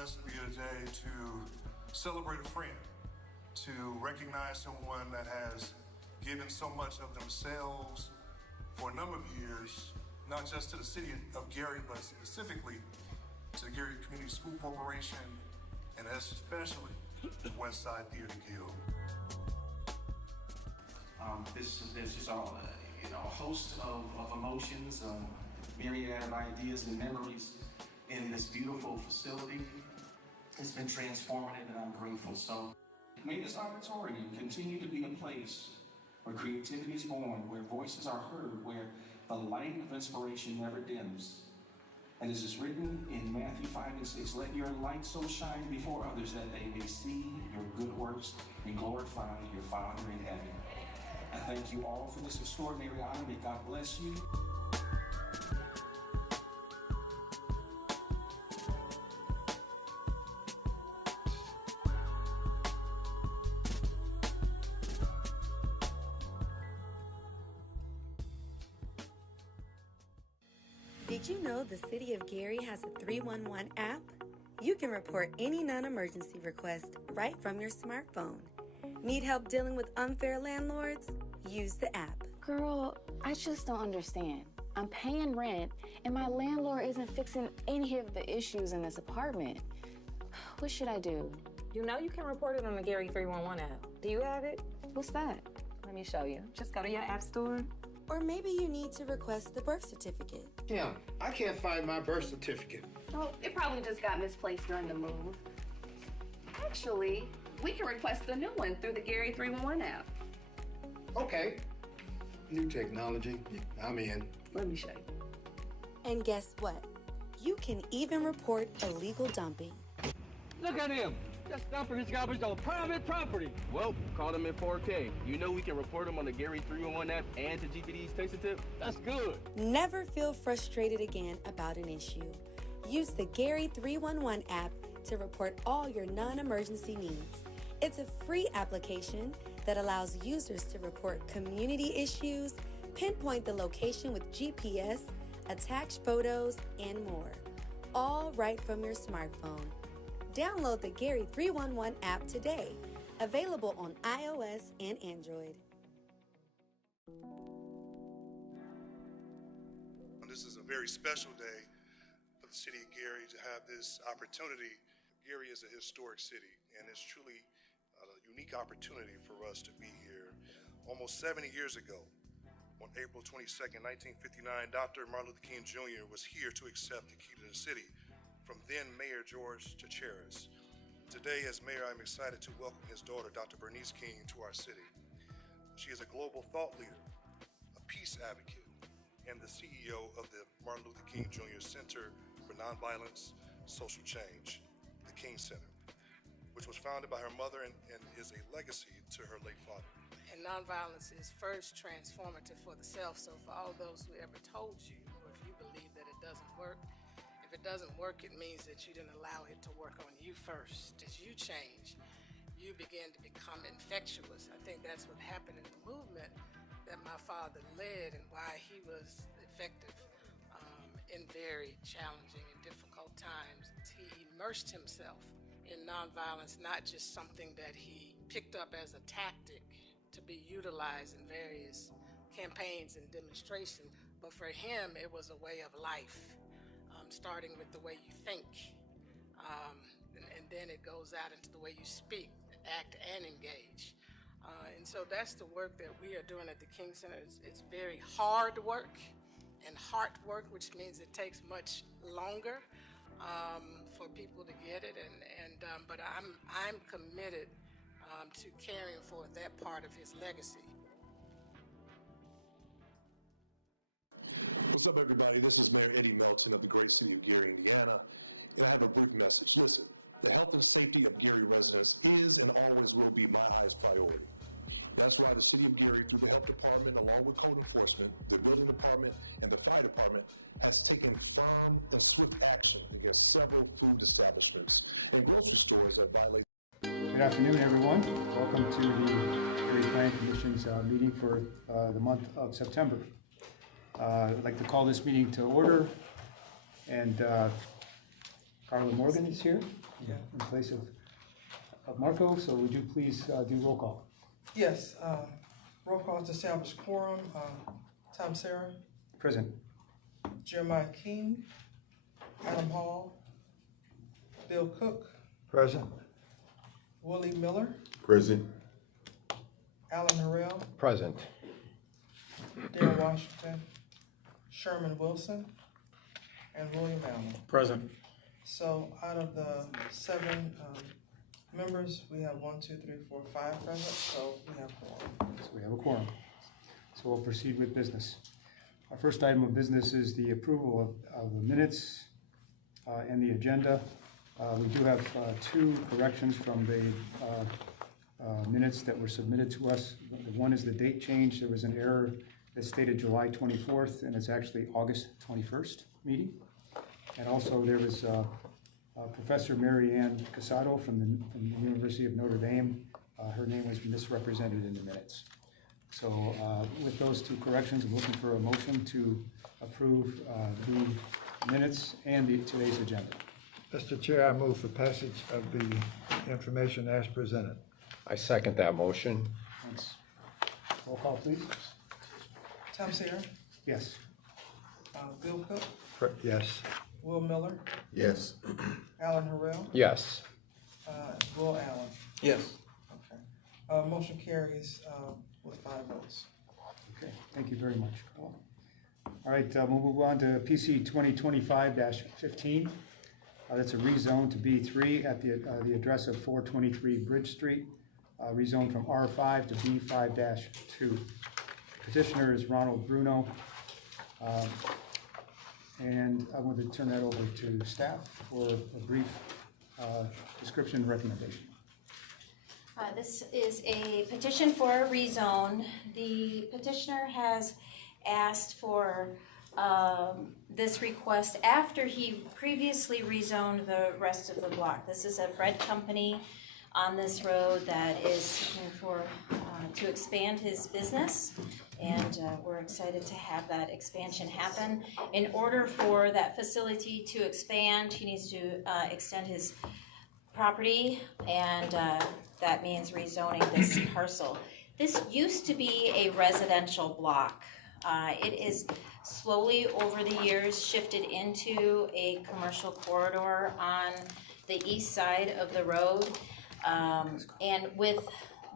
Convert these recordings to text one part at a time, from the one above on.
blessed to be here today to celebrate a friend, to recognize someone that has given so much of themselves for a number of years, not just to the city of Gary, but specifically to the Gary Community School Corporation, and especially Westside Theater Guild. This is just a host of emotions, myriad of ideas and memories in this beautiful facility. It's been transformative, and I'm grateful. So may this auditorium continue to be a place where creativity is born, where voices are heard, where the light of inspiration never dims. And as is written in Matthew 5:6, let your light so shine before others that they may see your good works and glorify your Father in heaven. I thank you all for this extraordinary honor. May God bless you. Did you know the City of Gary has a 311 app? You can report any non-emergency request right from your smartphone. Need help dealing with unfair landlords? Use the app. Girl, I just don't understand. I'm paying rent, and my landlord isn't fixing any of the issues in this apartment. What should I do? You know you can report it on the Gary 311 app. Do you have it? What's that? Let me show you. Just go to your app store. Or maybe you need to request the birth certificate. Yeah, I can't find my birth certificate. Oh, it probably just got misplaced during the move. Actually, we can request a new one through the Gary 311 app. Okay. New technology. I'm in. Let me show you. And guess what? You can even report illegal dumping. Look at him. Just dumping his garbage on private property. Well, caught him in 4K. You know we can report him on the Gary 311 app and to GPD's Taste and Tip? That's good. Never feel frustrated again about an issue. Use the Gary 311 app to report all your non-emergency needs. It's a free application that allows users to report community issues, pinpoint the location with GPS, attach photos, and more. All right from your smartphone. Download the Gary 311 app today. Available on iOS and Android. This is a very special day for the city of Gary to have this opportunity. Gary is a historic city, and it's truly a unique opportunity for us to be here. Almost 70 years ago, on April 22nd, 1959, Dr. Martin Luther King Jr. was here to accept the key to the city from then Mayor George Chacharis. Today, as mayor, I'm excited to welcome his daughter, Dr. Bernice King, to our city. She is a global thought leader, a peace advocate, and the CEO of the Martin Luther King Jr. Center for Nonviolence Social Change, the King Center, which was founded by her mother and is a legacy to her late father. And nonviolence is first transformative for the self, so for all those who ever told you, or if you believe that it doesn't work, if it doesn't work, it means that you didn't allow it to work on you first. As you change, you begin to become infectious. I think that's what happened in the movement that my father led and why he was effective in very challenging and difficult times. He immersed himself in nonviolence, not just something that he picked up as a tactic to be utilized in various campaigns and demonstrations, but for him it was a way of life. Starting with the way you think, and then it goes out into the way you speak, act, and engage. And so that's the work that we are doing at the King Center. It's very hard work and heart work, which means it takes much longer for people to get it. But I'm committed to carrying forth that part of his legacy. What's up, everybody? This is Mayor Eddie Melton of the great city of Gary, Indiana, and I have a brief message. Listen, the health and safety of Gary residents is and always will be my highest priority. That's why the city of Gary, through the health department, along with code enforcement, the building department, and the fire department, has taken firm and swift action against several food establishments and grocery stores that violate. Good afternoon, everyone. Welcome to the Gary Planning Commission's meeting for the month of September. I'd like to call this meeting to order and Carla Morgan is here in place of Marco, so would you please do roll call? Yes, roll call to establish quorum. Tom Sarah, Present. Jeremiah King, Adam Hall, Bill Cook, Present. Willie Miller, Present. Alan Harrell, Present. Darren Washington, Sherman Wilson, and William Allen. Present. So out of the 7 members, we have 1, 2, 3, 4, 5 present, so we have quorum. So we have a quorum. So we'll proceed with business. Our first item of business is the approval of the minutes and the agenda. We do have 2 corrections from the minutes that were submitted to us. The one is the date change. There was an error that stated July 24th, and it's actually August 21st meeting. And also there was Professor Mary Ann Casado from the University of Notre Dame. Her name was misrepresented in the minutes. So with those 2 corrections, I'm looking for a motion to approve the minutes and today's agenda. Mr. Chair, I move for passage of the information as presented. I second that motion. Thanks. Roll call, please. Tom Sarah, Yes. Bill Cook, Yes. Will Miller, Yes. Alan Harrell, Yes. Will Allen. Yes. Okay. Motion carries with 5 votes. Okay, thank you very much, Carla. All right, we'll move on to PC 2025-15. That's a rezone to B3 at the address of 423 Bridge Street, rezone from R5 to B5-2. Petitioner is Ronald Bruno. And I want to turn that over to staff for a brief description and recommendation. This is a petition for a rezone. The petitioner has asked for this request after he previously rezoned the rest of the block. This is a bread company on this road that is looking for to expand his business, and we're excited to have that expansion happen. In order for that facility to expand, he needs to extend his property, and that means rezoning this parcel. This used to be a residential block. It is slowly over the years shifted into a commercial corridor on the east side of the road. And with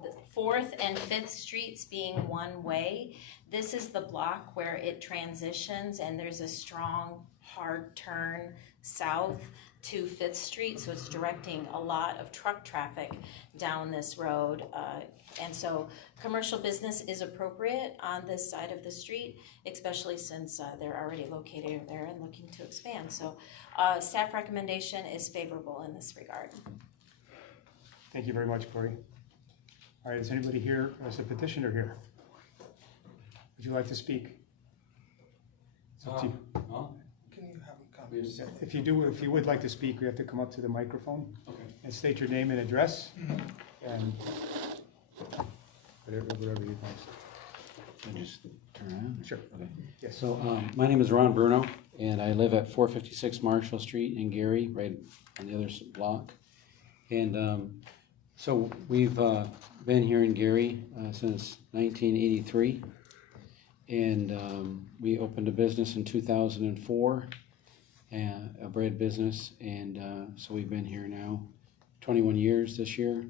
the 4th and 5th Streets being one way, this is the block where it transitions, and there's a strong hard turn south to 5th Street, so it's directing a lot of truck traffic down this road. And so commercial business is appropriate on this side of the street, especially since they're already located there and looking to expand. So staff recommendation is favorable in this regard. Thank you very much, Corey. All right, is anybody here, as a petitioner here? Would you like to speak? It's up to you. Can you have them come? If you would like to speak, we have to come up to the microphone. Okay. And state your name and address, and whatever you want. Can I just turn around? Sure. Okay. Yes. So my name is Ron Bruno, and I live at 456 Marshall Street in Gary, right on the other block. And so we've been here in Gary since 1983, and we opened a business in 2004, a bread business, and so we've been here now 21 years this year.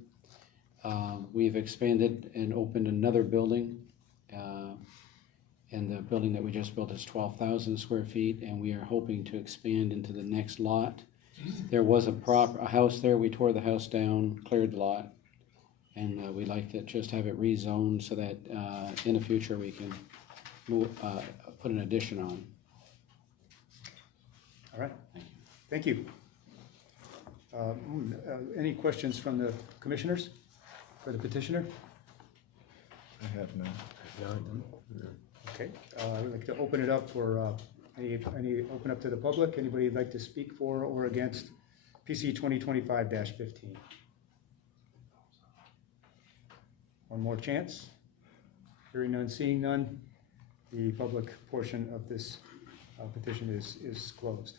We've expanded and opened another building, and the building that we just built is 12,000 square feet, and we are hoping to expand into the next lot. There was a house there. We tore the house down, cleared the lot, and we'd like to just have it rezoned so that in the future we can move, put an addition on. All right. Thank you. Any questions from the commissioners for the petitioner? I have none. Okay. I'd like to open it up for open up to the public. Anybody would like to speak for or against PC 2025-15? One more chance. Hearing none, seeing none. The public portion of this petition is closed.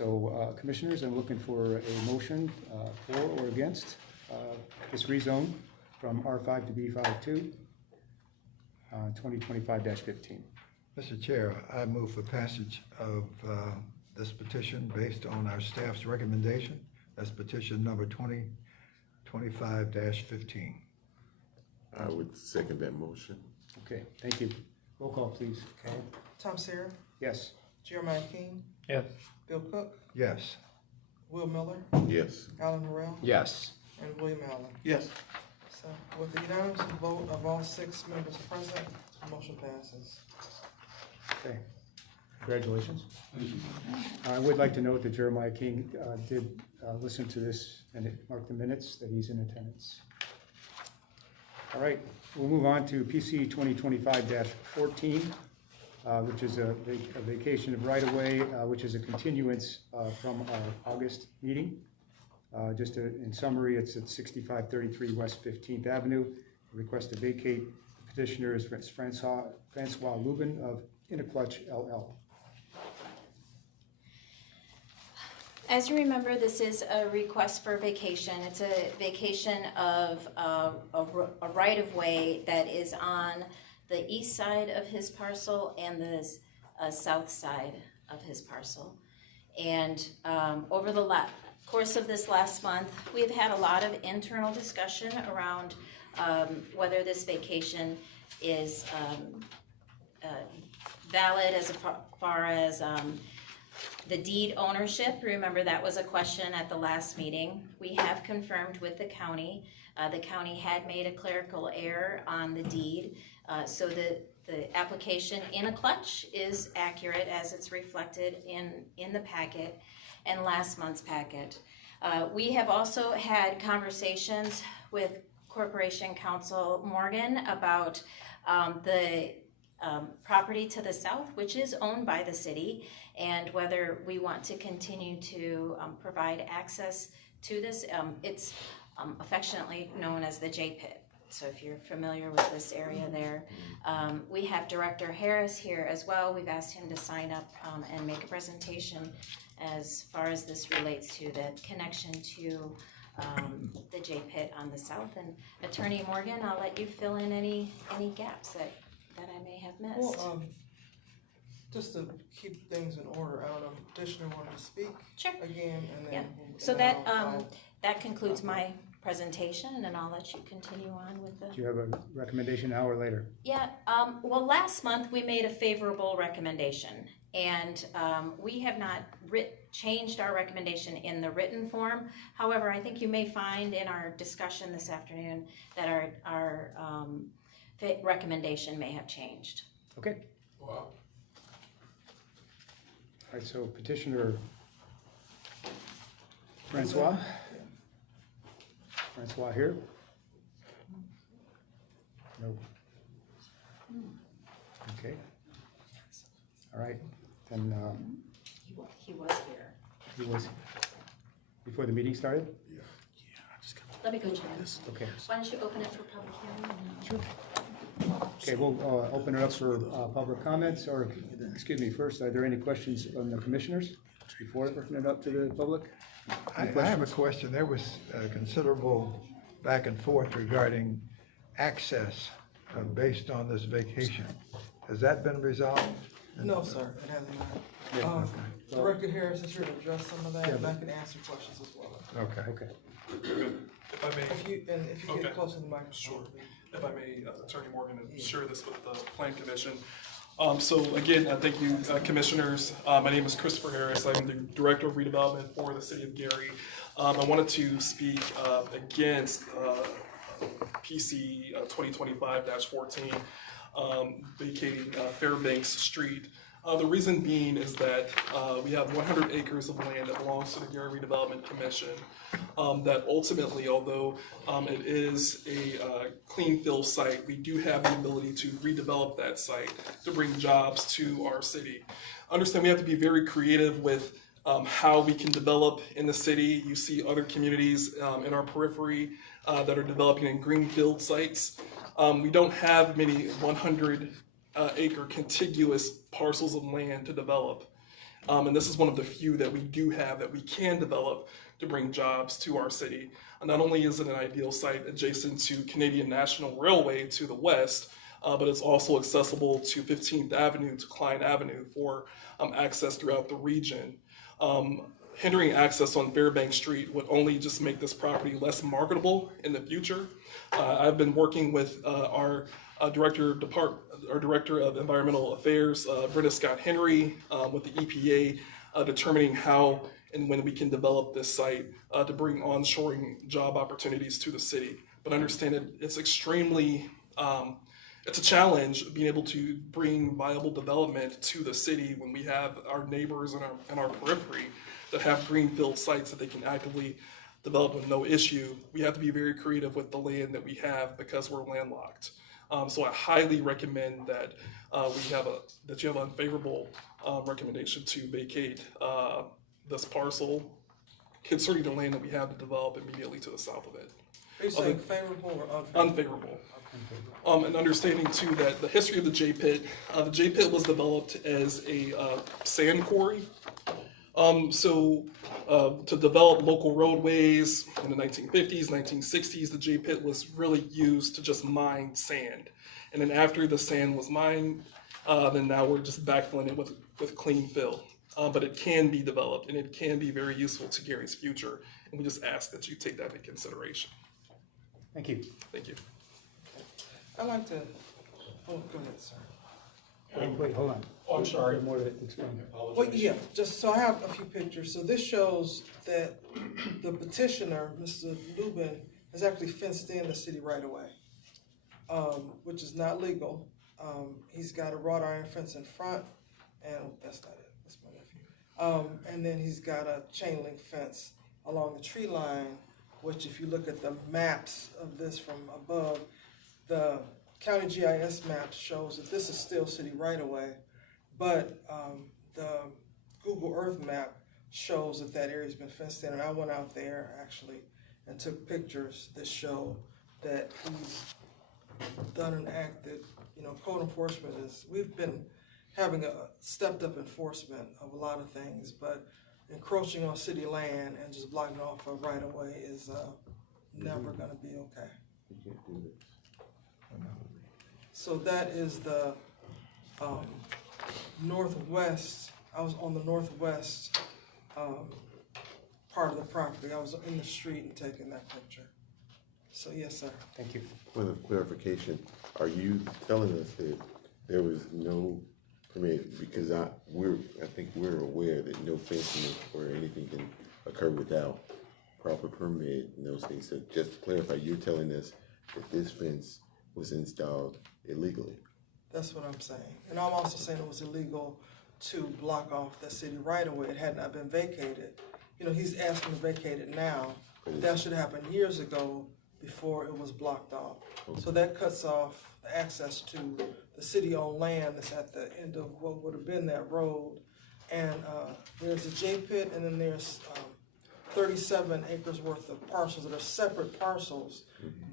So Commissioners, I'm looking for a motion for or against this rezone from R5 to B52, 2025-15. Mr. Chair, I move for passage of this petition based on our staff's recommendation. That's petition number 2025-15. I would second that motion. Okay, thank you. Roll call, please. Carol? Tom Sear, Yes. Jeremiah King, Yes. Bill Cook, Yes. Will Miller, Yes. Alan Harrell, Yes. and William Allen. Yes. So with the unanimous vote of all 6 members present, the motion passes. Okay. Congratulations. I would like to note that Jeremiah King did listen to this and it marked the minutes that he's in attendance. All right, we'll move on to PC 2025-14, which is a vacation of right-of-way, which is a continuance from our August meeting. Just in summary, it's at 6533 West 15th Avenue. Request to vacate. The petitioner is Francois Lubin of Inaclutch LL. As you remember, this is a request for vacation. It's a vacation of a right-of-way that is on the east side of his parcel and the south side of his parcel. And over the course of this last month, we've had a lot of internal discussion around whether this vacation is valid as far as the deed ownership. Remember, that was a question at the last meeting. We have confirmed with the county. The county had made a clerical error on the deed, so the application Inaclutch is accurate as it's reflected in the packet and last month's packet. We have also had conversations with Corporation Counsel Morgan about the property to the south, which is owned by the city, and whether we want to continue to provide access to this. It's affectionately known as the J Pit. So if you're familiar with this area there, we have Director Harris here as well. We've asked him to sign up and make a presentation as far as this relates to the connection to the J Pit on the south. And Attorney Morgan, I'll let you fill in any gaps that I may have missed. Well, just to keep things in order, I don't know if the petitioner wanted to speak again, and then. Yeah. So that concludes my presentation, and I'll let you continue on with the. Do you have a recommendation now or later? Yeah. Well, last month we made a favorable recommendation, and we have not changed our recommendation in the written form. However, I think you may find in our discussion this afternoon that our recommendation may have changed. Okay. Wow. All right, so petitioner Francois here? No. Okay. All right, then. He was here. He was before the meeting started? Yeah. Let me go check this. Okay. Why don't you open it for public hearing? Sure. Okay, we'll open it up for public comments, or, excuse me, first, are there any questions from the commissioners before opening it up to the public? I have a question. There was considerable back and forth regarding access based on this vacation. Has that been resolved? No, sir, it has not. Director Harris is here to address some of that, and I can answer questions as well. Okay. Okay. If I may. If you get close to the microphone. Sure. If I may, Attorney Morgan, and share this with the Plan Commission. So again, thank you, Commissioners. My name is Christopher Harris. I'm the Director of Redevelopment for the City of Gary. I wanted to speak against PC 2025-14, vacating Fairbanks Street. The reason being is that we have 100 acres of land that belongs to the Gary Redevelopment Commission that ultimately, although it is a clean fill site, we do have the ability to redevelop that site to bring jobs to our city. Understand we have to be very creative with how we can develop in the city. You see other communities in our periphery that are developing in greenfield sites. We don't have many 100 acre contiguous parcels of land to develop. And this is one of the few that we do have that we can develop to bring jobs to our city. Not only is it an ideal site adjacent to Canadian National Railway to the west, but it's also accessible to 15th Avenue to Klein Avenue for access throughout the region. Hindering access on Fairbanks Street would only just make this property less marketable in the future. I've been working with our Director of Environmental Affairs, Brenda Scott Henry, with the EPA, determining how and when we can develop this site to bring onshoring job opportunities to the city. But understand that it's extremely, it's a challenge being able to bring viable development to the city when we have our neighbors in our periphery that have greenfield sites that they can actively develop with no issue. We have to be very creative with the land that we have because we're landlocked. So I highly recommend that that you have an unfavorable recommendation to vacate this parcel concerning the land that we have to develop immediately to the south of it. Are you saying favorable or unfavorable? Unfavorable. And understanding too that the history of the J-Pit was developed as a sand quarry. To develop local roadways in the 1950s, 1960s, the J-Pit was really used to just mine sand. And then after the sand was mined, then now we're just backfilling it with clean fill. But it can be developed and it can be very useful to Gary's future. And we just ask that you take that into consideration. Thank you. Thank you. I'd like to, go ahead, sir. Wait, hold on. Oh, I'm sorry. More to explain. Well, yeah, just so I have a few pictures. So this shows that the petitioner, Mr. Lubin, has actually fenced in the city right away, which is not legal. He's got a wrought iron fence in front, and that's not it. That's my nephew. And then he's got a chain link fence along the tree line, which if you look at the maps of this from above, the county GIS map shows that this is still city right away, but the Google Earth map shows that that area's been fenced in. And I went out there actually and took pictures that show that he's done an act that, code enforcement we've been having a stepped up enforcement of a lot of things, but encroaching on city land and just blocking off a right of way is never gonna be okay. So that is the northwest. I was on the northwest part of the property. I was in the street and taking that picture. So yes, sir. Thank you. Point of clarification, are you telling us that there was no permit? Because I think we're aware that no fencing or anything can occur without proper permit in those things. So just to clarify, you're telling us that this fence was installed illegally? That's what I'm saying. And I'm also saying it was illegal to block off the city right away. It had not been vacated. He's asking to vacate it now. That should happen years ago before it was blocked off. Okay. So that cuts off the access to the city-owned land that's at the end of what would have been that road. And there's a J-Pit, and then there's 37 acres worth of parcels that are separate parcels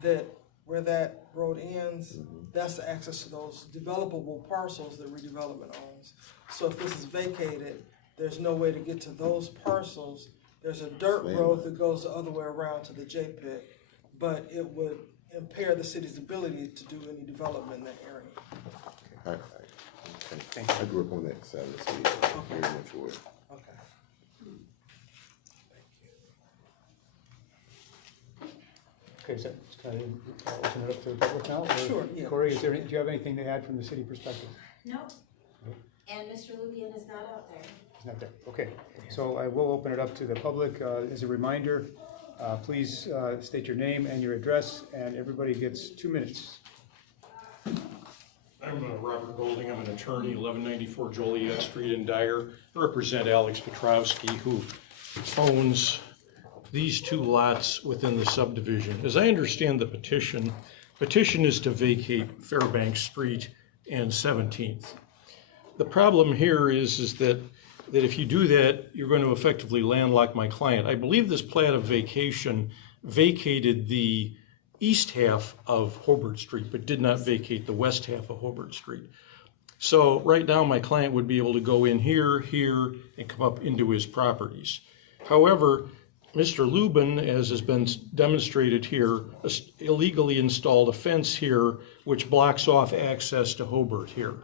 that where that road ends, that's the access to those developable parcels that redevelopment owns. So if this is vacated, there's no way to get to those parcels. There's a dirt road that goes the other way around to the J-Pit, but it would impair the city's ability to do any development in that area. Okay. I grew up on that side of the city. Very much aware. Okay, so can I open it up to the public now? Or sure, yeah. Corey, do you have anything to add from the city perspective? No. And Mr. Lubian is not out there. He's not there. Okay, so I will open it up to the public. As a reminder, please state your name and your address, and everybody gets 2 minutes. I'm Robert Golding. I'm an attorney, 1194 Joliet Street in Dyer. I represent Alex Petrowski, who owns these two lots within the subdivision. As I understand the petition is to vacate Fairbanks Street and 17th. The problem here is that if you do that, you're going to effectively landlock my client. I believe this plat of vacation vacated the east half of Hobart Street, but did not vacate the west half of Hobart Street. So right now, my client would be able to go in here, here, and come up into his properties. However, Mr. Lubin, as has been demonstrated here, illegally installed a fence here which blocks off access to Hobart here.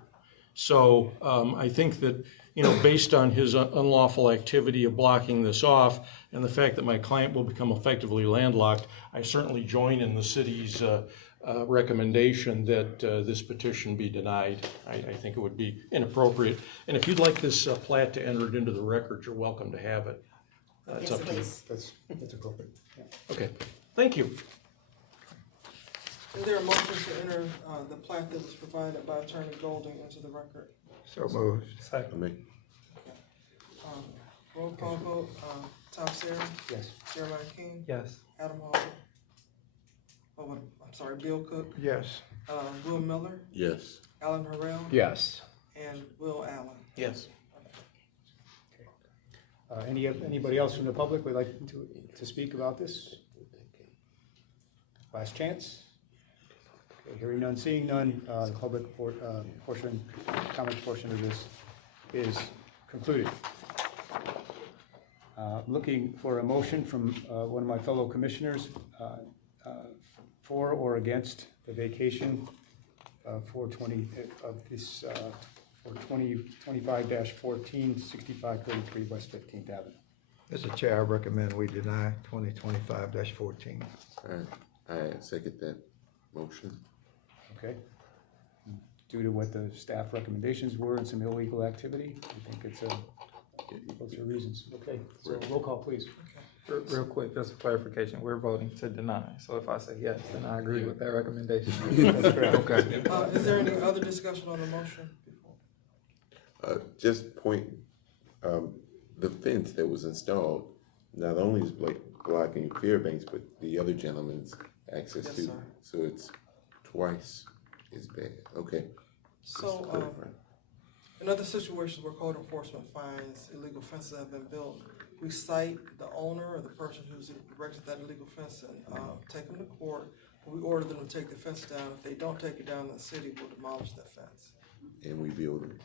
So I think that, based on his unlawful activity of blocking this off and the fact that my client will become effectively landlocked, I certainly join in the city's recommendation that this petition be denied. I think it would be inappropriate. And if you'd like this plat to enter it into the record, you're welcome to have it. It's up to you. That's appropriate. Yeah. Okay, thank you. Is there a motion to enter the plat that was provided by Attorney Golding into the record? So moved. Second. Roll call vote, Tom Sarah? Yes. Jeremiah King? Yes. Adam Hall? Oh, I'm sorry, Bill Cook? Yes. Will Miller? Yes. Alan Harrell? Yes. And Will Allen? Yes. Anybody else from the public would like to speak about this? Last chance. Okay, hearing none, seeing none, the public comment portion of this is concluded. Looking for a motion from one of my fellow commissioners for or against the vacation for 2025-14, 6533 West 15th Avenue. Mr. Chair, I recommend we deny 2025-14. I second that motion. Okay. Due to what the staff recommendations were and some illegal activity, I think it's those are reasons. Okay, so roll call, please. Real quick, just a clarification, we're voting to deny, so if I say yes, then I agree with that recommendation. That's correct. Okay. Is there any other discussion on the motion? Just point, the fence that was installed, not only is blocking Fairbanks, but the other gentleman's access Yes, to. sir. So it's twice as bad. Okay. So, in other situations where code enforcement finds illegal fences have been built, we cite the owner or the person who's erected that illegal fence and take them to court. We order them to take the fence down. If they don't take it down, the city will demolish that fence. And we build them.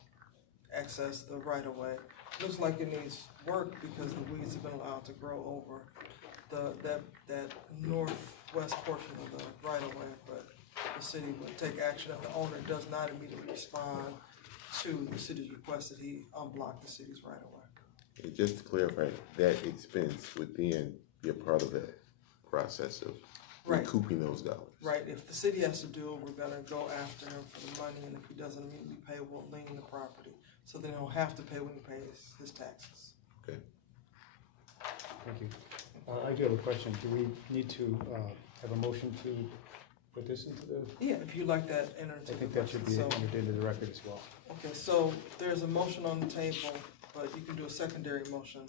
Access the right of way. Looks like it needs work because the weeds have been allowed to grow over that northwest portion of the right of way, but the city would take action if the owner does not immediately respond to the city's request that he unblock the city's right of way. And just to clarify, that expense would then be a part of that process of Right. recouping those dollars. Right, if the city has to do it, we're gonna go after him for the money, and if he doesn't immediately pay, we'll lien the property. So then he'll have to pay when he pays his taxes. Okay. Thank you. I do have a question. Do we need to have a motion to put this into the? Yeah, if you'd like that entered into I think the that should be record. entered into the record as well. Okay, so there's a motion on the table, but you can do a secondary motion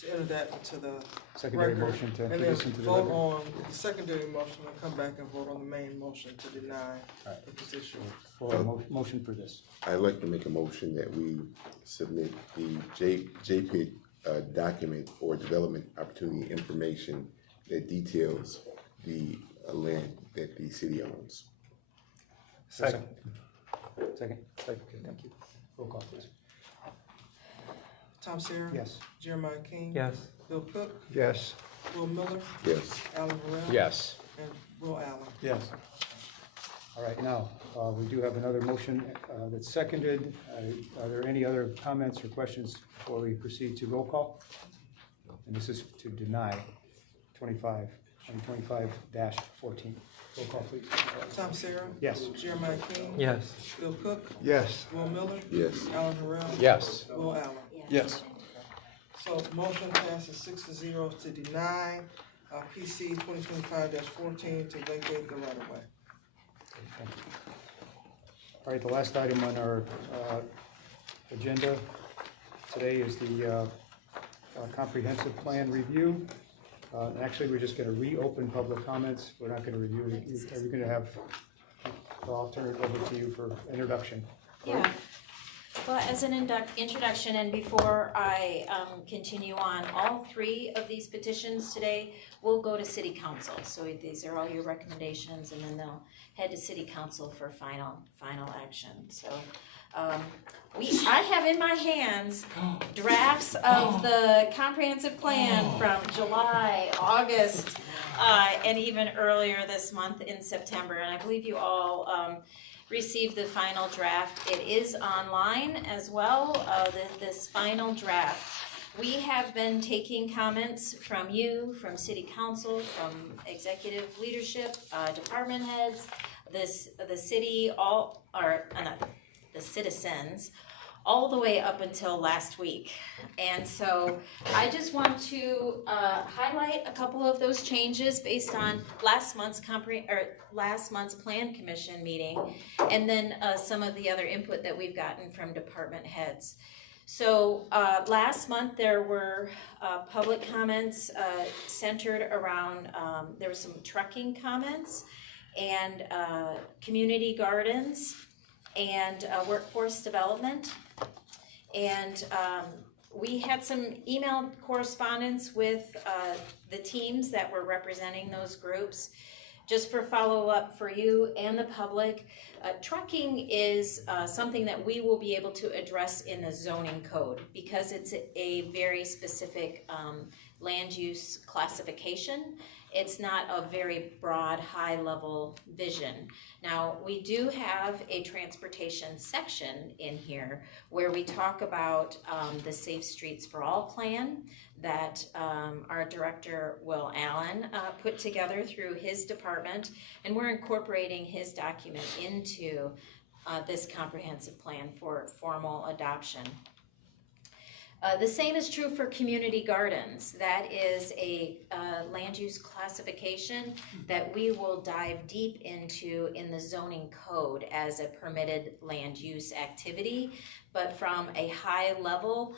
to enter that into the Secondary record, motion to enter and then this into the vote record? on the secondary motion and come back and vote on the main motion to deny the petition. Well, motion for this. I'd like to make a motion that we submit the JPIG document or development opportunity information that details the land that the city owns. Second. Second. Okay, thank you. Roll call, please. Tom Sarah? Yes. Jeremiah King? Yes. Bill Cook? Yes. Will Miller? Yes. Alan Harrell? Yes. And Will Allen? Yes. All right, now, we do have another motion that's seconded. Are there any other comments or questions before we proceed to roll call? And this is to deny 2025-14. Roll call, please. Tom Sarah? Yes. Jeremiah King? Yes. Bill Cook? Yes. Will Miller? Yes. Alan Harrell? Yes. Will Allen? Yes. So motion passes 6-0 to deny PC 2025-14 to vacate the right of way. All right, the last item on our agenda today is the comprehensive plan review. Actually, we're just going to reopen public comments. We're not going to review it. Are we going to have, I'll turn it over to you for introduction. Yeah. Well, as an introduction, and before I continue on, all 3 of these petitions today will go to City Council. So these are all your recommendations, and then they'll head to City Council for final action. So I have in my hands drafts of the comprehensive plan from July, August, and even earlier this month in September. And I believe you all received the final draft. It is online as well, this final draft. We have been taking comments from you, from City Council, from executive leadership, department heads, the city, the citizens, all the way up until last week. And so I just want to highlight a couple of those changes based on last month's Plan Commission meeting, and then some of the other input that we've gotten from department heads. So last month there were public comments centered around, there were some trucking comments and community gardens and workforce development. And we had some email correspondence with the teams that were representing those groups. Just for follow-up for you and the public, trucking is something that we will be able to address in the zoning code because it's a very specific land use classification. It's not a very broad, high-level vision. Now, we do have a transportation section in here where we talk about the Safe Streets for All plan that our director, Will Allen, put together through his department, and we're incorporating his document into this comprehensive plan for formal adoption. The same is true for community gardens. That is a land use classification that we will dive deep into in the zoning code as a permitted land use activity. But from a high level,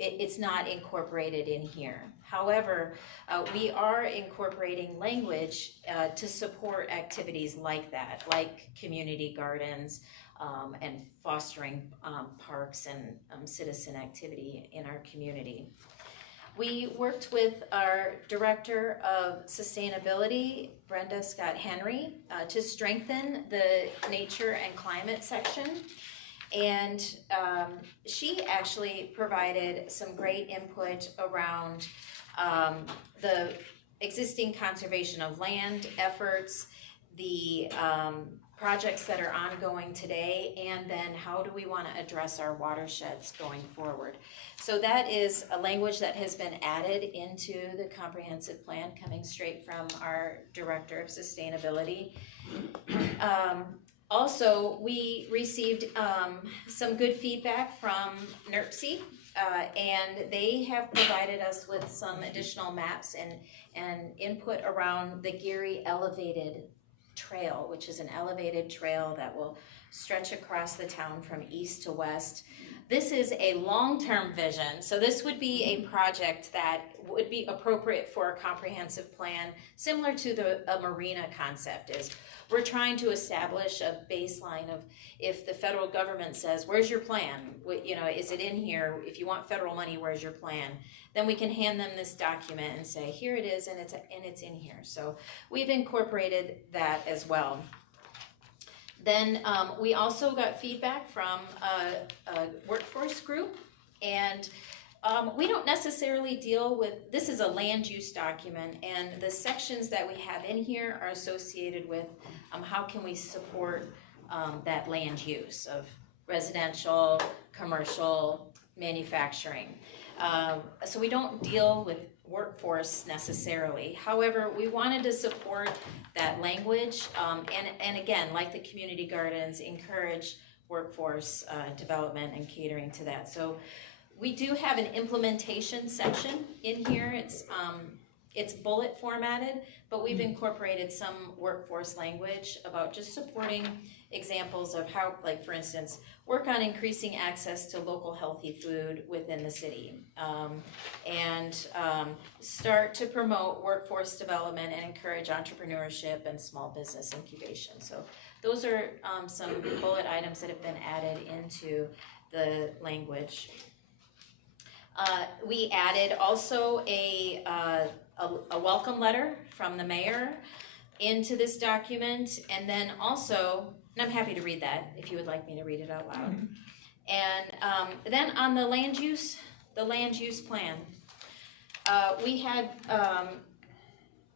it's not incorporated in here. However, we are incorporating language to support activities like that, like community gardens, and fostering parks and citizen activity in our community. We worked with our Director of Sustainability, Brenda Scott Henry, to strengthen the nature and climate section. And she actually provided some great input around the existing conservation of land efforts, the projects that are ongoing today, and then how do we want to address our watersheds going forward. So that is a language that has been added into the comprehensive plan, coming straight from our Director of Sustainability. Also, we received some good feedback from NERC, and they have provided us with some additional maps and input around the Geary Elevated Trail, which is an elevated trail that will stretch across the town from east to west. This is a long-term vision, so this would be a project that would be appropriate for a comprehensive plan, similar to a marina concept is. We're trying to establish a baseline of if the federal government says, where's your plan? Is it in here? If you want federal money, where's your plan? Then we can hand them this document and say, here it is, and it's in here. So we've incorporated that as well. Then we also got feedback from a workforce group, and we don't necessarily deal with, this is a land use document, and the sections that we have in here are associated with how can we support that land use of residential, commercial, manufacturing. So we don't deal with workforce necessarily. However, we wanted to support that language, and again, like the community gardens, encourage workforce development and catering to that. So we do have an implementation section in here. It's bullet formatted, but we've incorporated some workforce language about just supporting examples of how, like for instance, work on increasing access to local healthy food within the city, and start to promote workforce development and encourage entrepreneurship and small business incubation. So those are some bullet items that have been added into the language. We added also a welcome letter from the mayor into this document, and then also, and I'm happy to read that if you would like me to read it out loud. And then on the land use plan, we had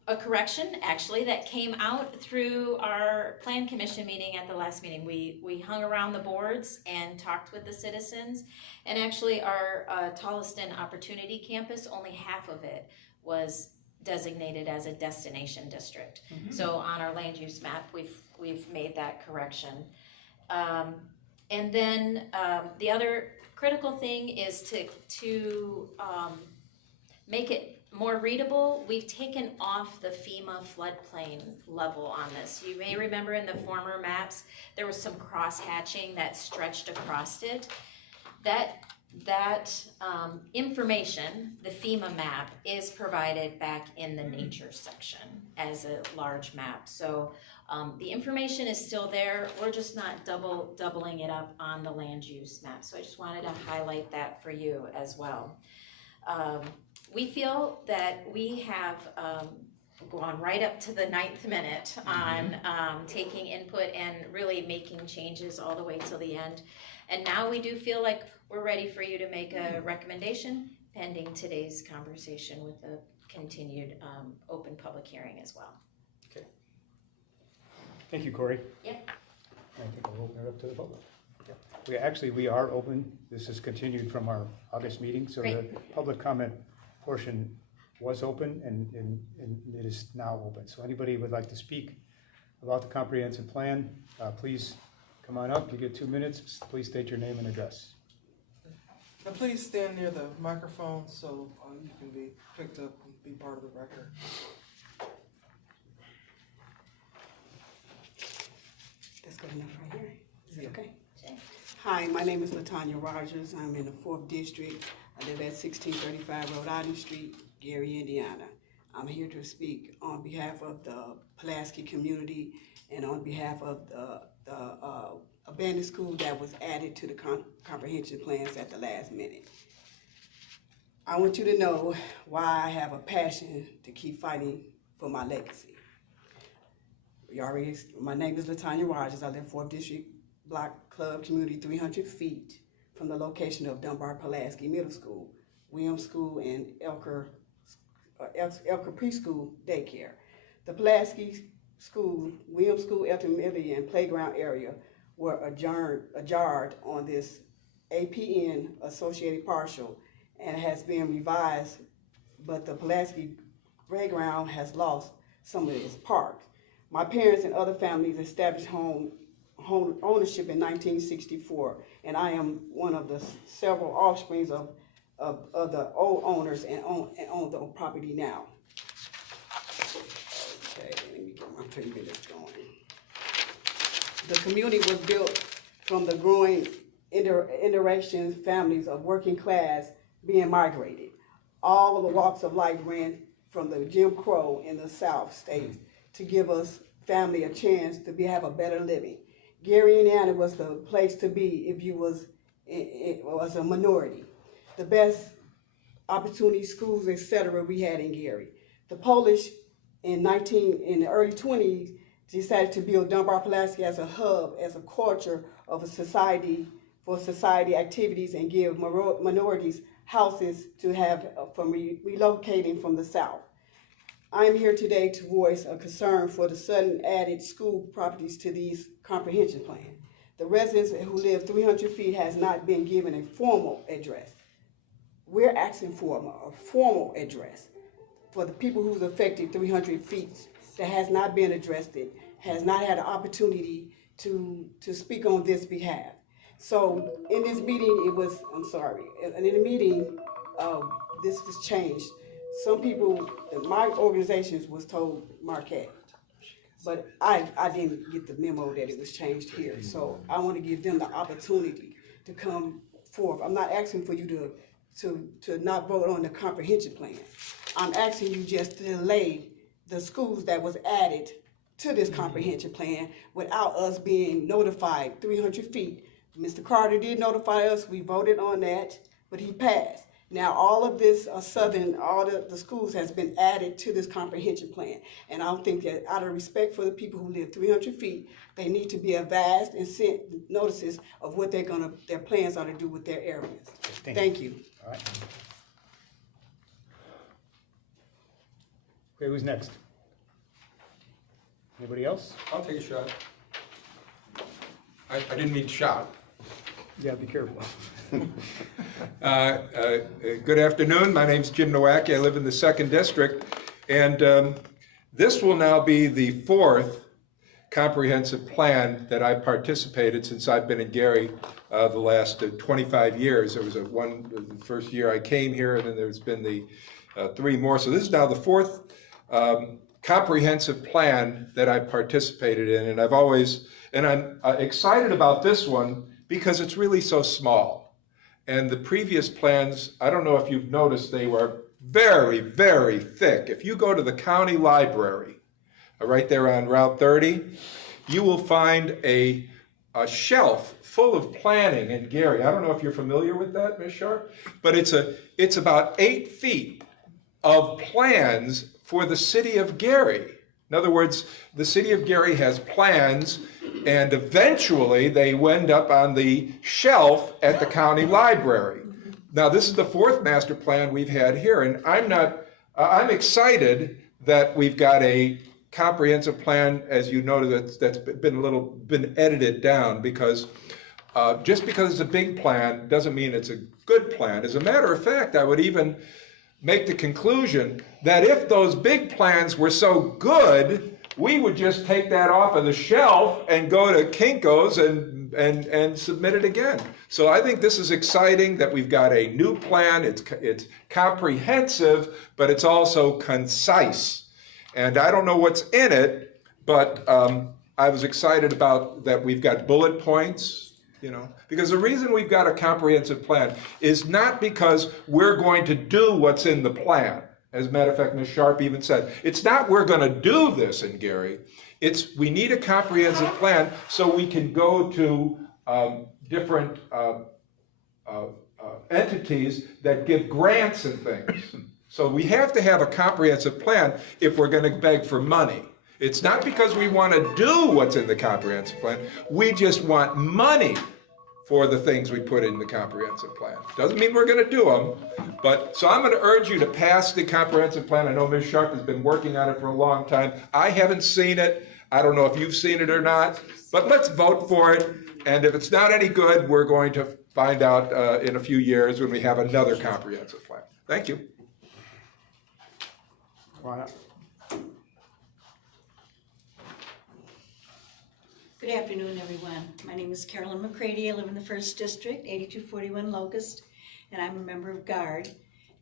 a correction actually that came out through our plan commission meeting at the last meeting. We hung around the boards and talked with the citizens, and actually our Tolleson Opportunity Campus, only half of it was designated as a destination district. So on our land use map, we've made that correction. And then the other critical thing is to make it more readable. We've taken off the FEMA floodplain level on this. You may remember in the former maps, there was some cross-hatching that stretched across it. That information, the FEMA map, is provided back in the nature section as a large map. So the information is still there. We're just not doubling it up on the land use map. So I just wanted to highlight that for you as well. We feel that we have gone right up to the 9th minute on taking input and really making changes all the way till the end. And now we do feel like we're ready for you to make a recommendation pending today's conversation with the continued open public hearing as well. Okay. Thank you, Corey. Yeah. I think I'll open it up to the public. Okay. We are open. This is continued from our August meeting, so Great. the public comment portion was open and it is now open. So anybody who would like to speak about the comprehensive plan, please come on up. You get 2 minutes. Please state your name and address. And please stand near the microphone so you can be picked up and be part of the record. That's good enough right here. Is it okay? Hi, my name is LaTanya Rogers. I'm in the 4th District. I live at 1635 Rhode Island Street, Gary, Indiana. I'm here to speak on behalf of the Pulaski community and on behalf of the abandoned school that was added to the comprehensive plans at the last minute. I want you to know why I have a passion to keep fighting for my legacy. My name is LaTanya Rogers. I live 4th District Block Club Community, 300 feet from the location of Dunbar Pulaski Middle School, Williams School, and Elker Preschool Daycare. The Pulaski School, Williams School, Elton Millie, and playground area were adjourned on this APN Associated Partial and has been revised, but the Pulaski playground has lost some of its parks. My parents and other families established home ownership in 1964, and I am one of the several offsprings of the old owners and own the property now. Okay, let me get my 3 minutes going. The community was built from the growing intergenerational families of working class being migrated. All the walks of life ran from the Jim Crow in the South states to give us family a chance to have a better living. Gary, Indiana was the place to be if you was a minority. The best opportunities, schools, etc. we had in Gary. The Polish in the early 20s decided to build Dunbar Pulaski as a hub, as a culture of a society for society activities and give minorities houses to have from relocating from the South. I am here today to voice a concern for the sudden added school properties to these comprehension plan. The residents who live 300 feet has not been given a formal address. We're asking for a formal address for the people who's affected 300 feet that has not been addressed, has not had an opportunity to speak on this behalf. So in this meeting, in the meeting, this was changed. Some people, my organization was told Marquette, but I didn't get the memo that it was changed here. So I want to give them the opportunity to come forth. I'm not asking for you to not vote on the comprehension plan. I'm asking you just to delay the schools that was added to this comprehensive plan without us being notified 300 feet. Mr. Carter did notify us, we voted on that, but he passed. Now, all of this all the schools has been added to this comprehensive plan. And I don't think that out of respect for the people who live 300 feet, they need to be advised and sent notices of what their plans are to do with their areas. Thank you. All right. Okay, who's next? Anybody else? I'll take a shot. I didn't mean shot. Yeah, be careful. Good afternoon. My name's Jim Nowacki. I live in the 2nd District. And this will now be the 4th comprehensive plan that I've participated since I've been in Gary the last 25 years. There was the first year I came here, and then there's been the 3 more. So this is now the 4th comprehensive plan that I've participated in. And I'm excited about this one because it's really so small. And the previous plans, I don't know if you've noticed, they were very, very thick. If you go to the county library, right there on Route 30, you will find a shelf full of planning in Gary. I don't know if you're familiar with that, Ms. Sharp, but it's about 8 feet of plans for the city of Gary. In other words, the city of Gary has plans, and eventually they end up on the shelf at the county library. Now, this is the 4th master plan we've had here, and I'm excited that we've got a comprehensive plan, as you noted, that's been edited down, because just because it's a big plan doesn't mean it's a good plan. As a matter of fact, I would even make the conclusion that if those big plans were so good, we would just take that off of the shelf and go to Kinko's and submit it again. So I think this is exciting that we've got a new plan. It's comprehensive, but it's also concise. And I don't know what's in it, but I was excited about that we've got bullet points. Because the reason we've got a comprehensive plan is not because we're going to do what's in the plan. As a matter of fact, Ms. Sharp even said, it's not we're going to do this in Gary. It's we need a comprehensive plan so we can go to different entities that give grants and things. So we have to have a comprehensive plan if we're going to beg for money. It's not because we want to do what's in the comprehensive plan. We just want money for the things we put in the comprehensive plan. Doesn't mean we're going to do them, but so I'm going to urge you to pass the comprehensive plan. I know Ms. Sharp has been working on it for a long time. I haven't seen it. I don't know if you've seen it or not, but let's vote for it. And if it's not any good, we're going to find out in a few years when we have another comprehensive plan. Thank you. Good afternoon, everyone. My name is Carolyn McCready. I live in the 1st District, 8241 Locust, and I'm a member of GARD,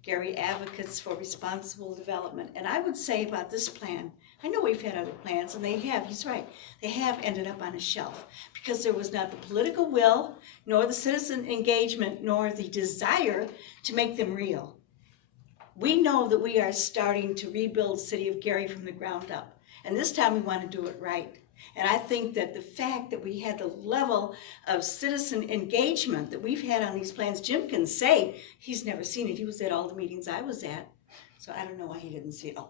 Gary Advocates for Responsible Development. And I would say about this plan, I know we've had other plans, and they have, he's right, they have ended up on a shelf because there was not the political will, nor the citizen engagement, nor the desire to make them real. We know that we are starting to rebuild the city of Gary from the ground up, and this time we want to do it right. And I think that the fact that we had the level of citizen engagement that we've had on these plans, Jim can say he's never seen it. He was at all the meetings I was at. So I don't know why he didn't see it. Oh,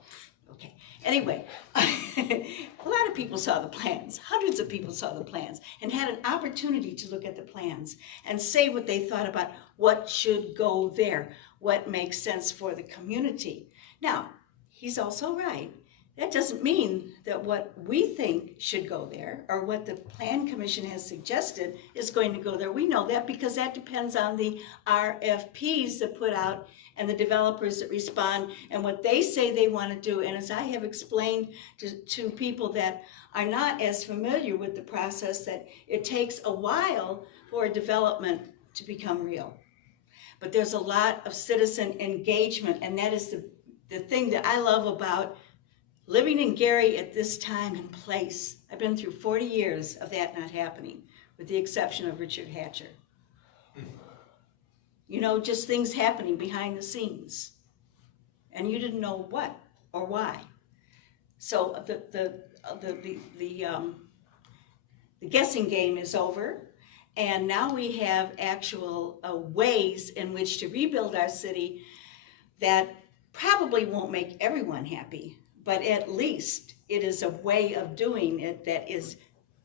okay. Anyway, a lot of people saw the plans. Hundreds of people saw the plans and had an opportunity to look at the plans and say what they thought about what should go there, what makes sense for the community. Now, he's also right. That doesn't mean that what we think should go there or what the Plan Commission has suggested is going to go there. We know that because that depends on the RFPs that put out and the developers that respond and what they say they want to do. And as I have explained to people that are not as familiar with the process, that it takes a while for a development to become real. But there's a lot of citizen engagement, and that is the thing that I love about living in Gary at this time and place. I've been through 40 years of that not happening, with the exception of Richard Hatcher. You know, just things happening behind the scenes. And you didn't know what or why. So the guessing game is over, and now we have actual ways in which to rebuild our city that probably won't make everyone happy, but at least it is a way of doing it that is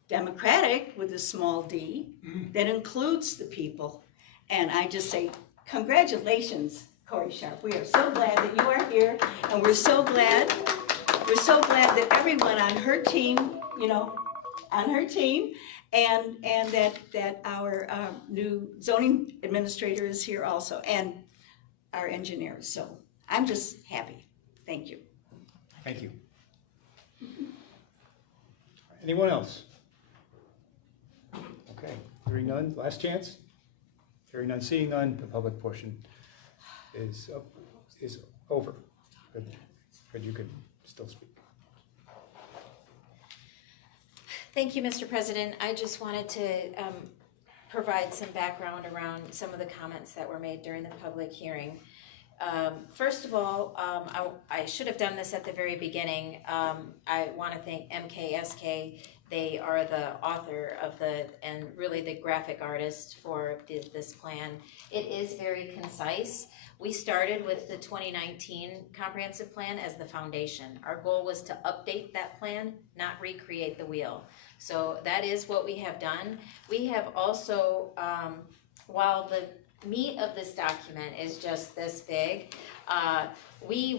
democratic with a small d, that includes the people. And I just say, congratulations, Corey Sharp. We are so glad that you are here, and we're so glad that everyone on her team, and that our new zoning administrator is here also, and our engineers. So I'm just happy. Thank you. Thank you. Anyone else? Okay, hearing none, last chance. Hearing none, seeing none, the public portion is over. But you can still speak. Thank you, Mr. President. I just wanted to provide some background around some of the comments that were made during the public hearing. First of all, I should have done this at the very beginning. I want to thank MKSK. They are the author of and really the graphic artist for this plan. It is very concise. We started with the 2019 comprehensive plan as the foundation. Our goal was to update that plan, not recreate the wheel. So that is what we have done. We have also, while the meat of this document is just this big, we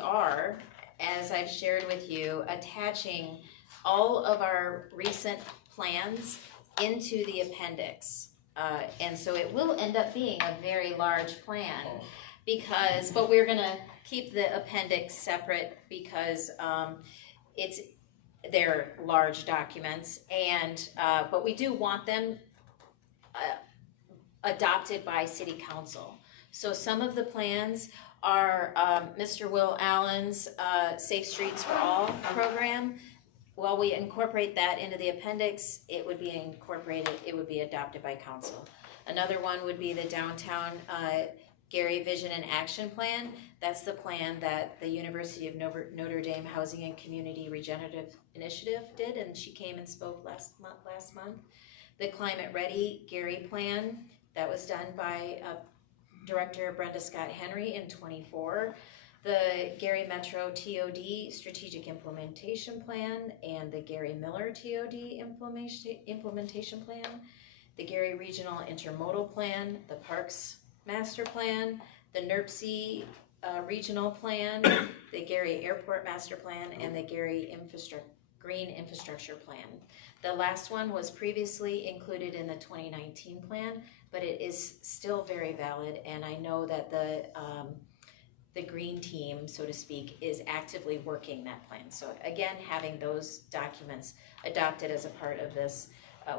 are, as I've shared with you, attaching all of our recent plans into the appendix. And so it will end up being a very large plan but we're gonna keep the appendix separate because they're large documents, and but we do want them adopted by City Council. So some of the plans are Mr. Will Allen's Safe Streets for All program. While we incorporate that into the appendix, it would be adopted by council. Another one would be the Downtown Gary Vision and Action Plan. That's the plan that the University of Notre Dame Housing and Community Regenerative Initiative did, and she came and spoke last month. The Climate Ready Gary Plan, that was done by Director Brenda Scott Henry in 24. The Gary Metro TOD Strategic Implementation Plan and the Gary Miller TOD Implementation Plan, the Gary Regional Intermodal Plan, the Parks Master Plan, the NERC Regional Plan, the Gary Airport Master Plan, and the Gary Green Infrastructure Plan. The last one was previously included in the 2019 plan, but it is still very valid, and I know that the green team, so to speak, is actively working that plan. So again, having those documents adopted as a part of this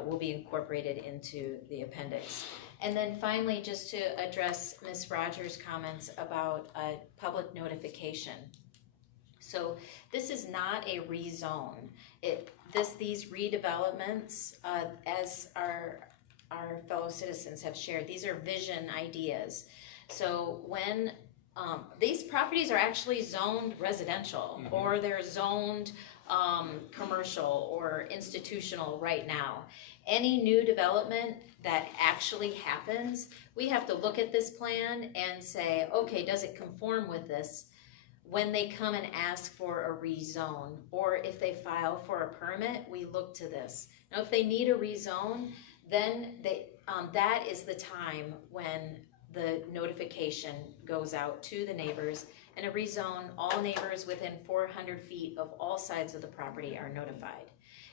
will be incorporated into the appendix. And then finally, just to address Ms. Rogers' comments about public notification. So this is not a rezone. These redevelopments, as our fellow citizens have shared, these are vision ideas. So when these properties are actually zoned residential, or they're zoned commercial or institutional right now. Any new development that actually happens, we have to look at this plan and say, okay, does it conform with this? When they come and ask for a rezone, or if they file for a permit, we look to this. Now, if they need a rezone, then that is the time when the notification goes out to the neighbors, and a rezone, all neighbors within 400 feet of all sides of the property are notified.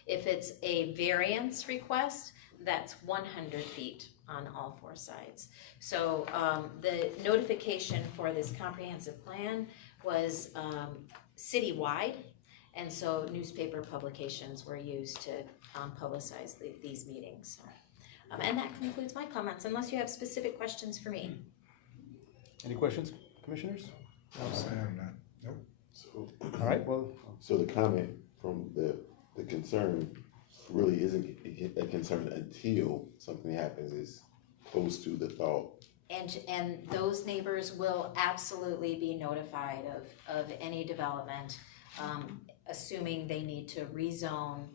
If it's a variance request, that's 100 feet on all four sides. So the notification for this comprehensive plan was citywide, and so newspaper publications were used to publicize these meetings. And that concludes my comments, unless you have specific questions for me. Any questions, commissioners? No, I have not. Nope. So, all right, well. So the comment from the concern really isn't a concern until something happens, is close to the thought. And those neighbors will absolutely be notified of any development. assuming they need to rezone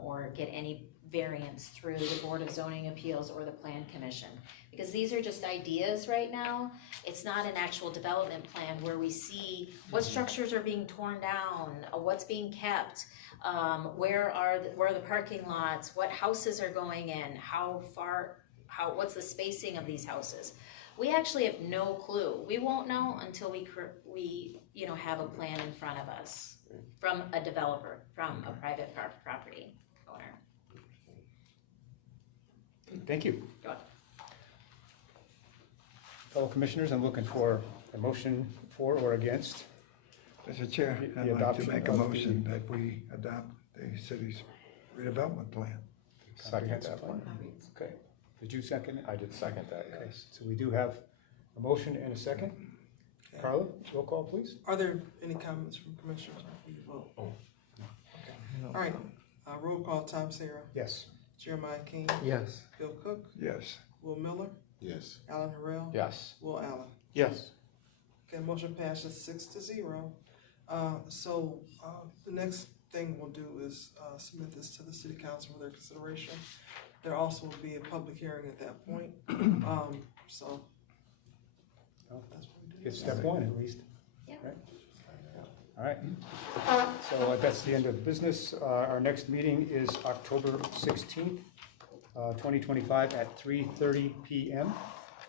or get any variance through the Board of Zoning Appeals or the Plan Commission. Because these are just ideas right now. It's not an actual development plan where we see what structures are being torn down, what's being kept, where are the parking lots, what houses are going in, what's the spacing of these houses. We actually have no clue. We won't know until we have a plan in front of us from a developer, from a private property owner. Thank you. Go ahead. Fellow commissioners, I'm looking for a motion for or against. Mr. Chair, the I'd like to adoption make a of the- motion that we adopt the city's redevelopment plan. Second that one. Okay. Did you second it? I did second that, Okay, yes. so we do have a motion and a second. Carla, roll call, please. Are there any comments from commissioners before you vote? Okay. All right, roll call, Tom Sarah. Yes. Jeremiah King. Yes. Bill Cook. Yes. Will Miller. Yes. Alan Harrell. Yes. Will Allen. Yes. Okay, motion passes 6-0. So the next thing we'll do is submit this to the city council for their consideration. There also will be a public hearing at that point. So that's what we do. It's step one at least. Yeah. Right? All right. So that's the end of business. Our next meeting is October 16th, 2025 at 3:30 p.m.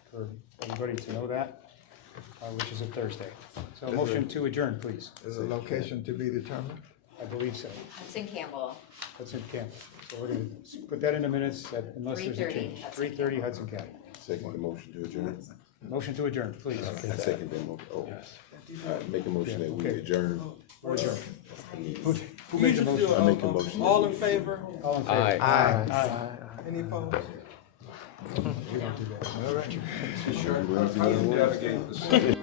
for everybody to know that, which is a Thursday. So a motion to adjourn, please. Is a location to be determined? I believe so. It's in Campbell. Hudson County. So we're going to put that in the minutes that unless there's a 3:30 change. Hudson 3:30 Hudson County. Second the motion to adjourn. Motion to adjourn, please. I second that motion. Oh. Make a motion that we Okay. adjourn. We're adjourned. Who made the motion? I make a motion. All in favor? All in favor? Aye. Any opposed? All right. Sure, how do you navigate the